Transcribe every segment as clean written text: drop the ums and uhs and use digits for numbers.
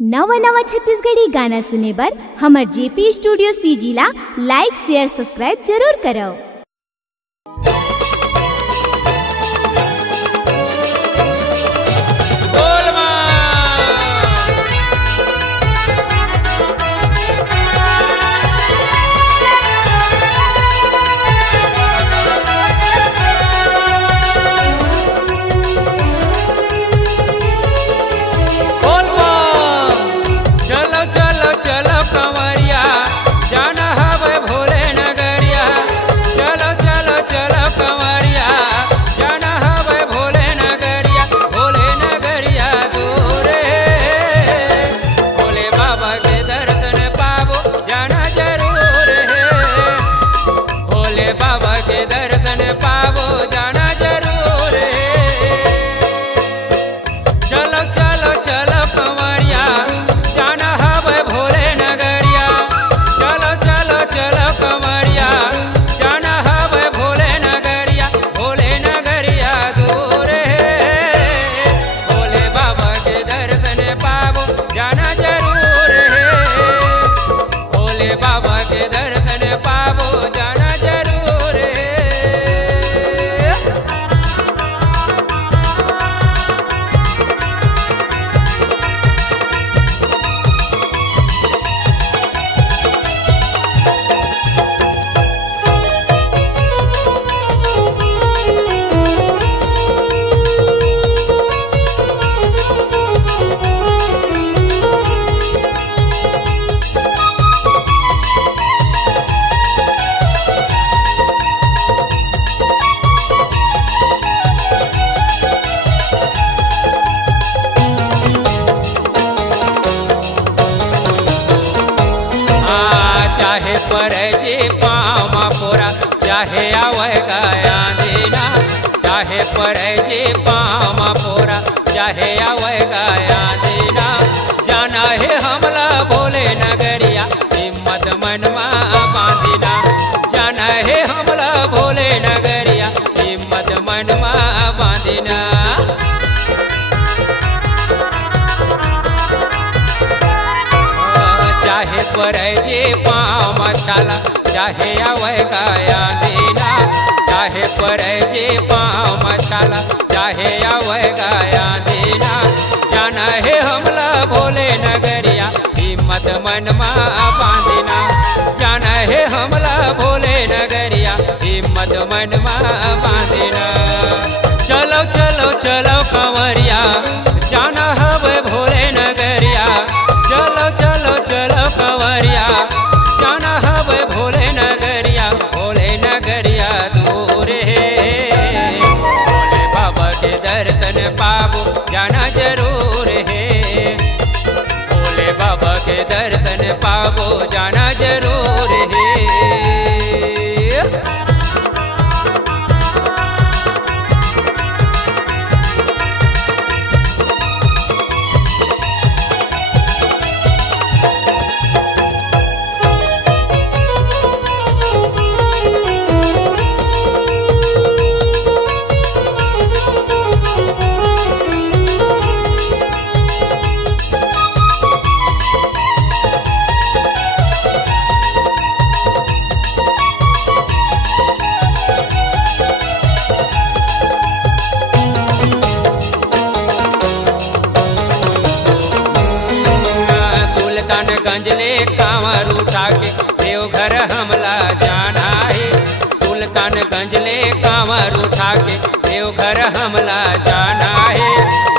नवा नवा छत्तीसगढ़ी गाना सुने बर हमर जेपी स्टूडियो सीजी ला लाइक शेयर सब्सक्राइब जरूर करो। चाहे पर जे पाँव पोरा चाहे आवे गाया देना, चाहे पर जे पाँव पोरा चाहे आवे गाया देना। जाना है हमला बोले नगरिया हिम्मत मनमा बांधिना, जाना है हमला बोले नगरिया हिम्मत मनमा बांधिना। चाहे पर जे पाँव मछाला चाहे आवे गाया देना, चाहे पर जे पाँव मछाला चाहे आवे गाया देना। जाना है हमला भोले नगरिया हिम्मत मनमा बांधिना, जाना है हमला भोले नगरिया हिम्मत मनमा बांधिना। चलो चलो चलो कंवरिया जाना हवे भोले नगरिया, चलो चलो चलो कंवरिया जाना हवे भोले नगरिया। भोले नगरिया दूर है, भोले बाबा के दर्शन पाबो जाना जरूर है, भोले बाबा के दर्शन पाबो जाना जरूर है। सुल्तानगंज ले कांवर उठा के देवघर हमला जाना है, सुल्तानगंज ले कांवर उठा के देवघर हमला जाना है।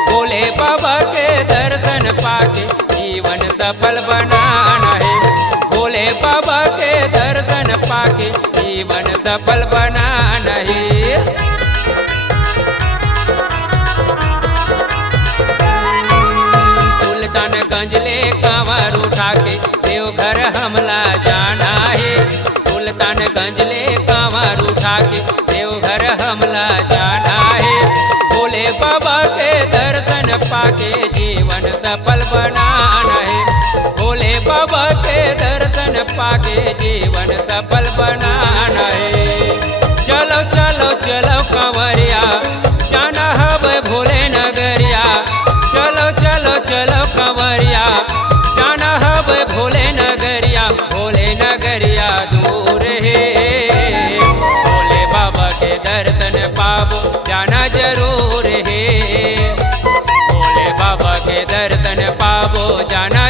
भोले बाबा के दर्शन पाके जीवन सफल बनाना है, भोले बाबा के दर्शन पाके जीवन सफल बनाना है। सुल्तानगंज ले कांवर उठा के देवघर हमला जाना है, सुल्तानगंज ले कांवर उठा के देवघर हमला जाना है। भोले बाबा के दर्शन पाके जीवन सफल बनाना है, भोले बाबा के दर्शन पाके जीवन सफल बनाना है। चलो चलो चलो कंवरिया जाना हवे भोले नगरिया, चलो चलो चलो कंवरिया वो जाना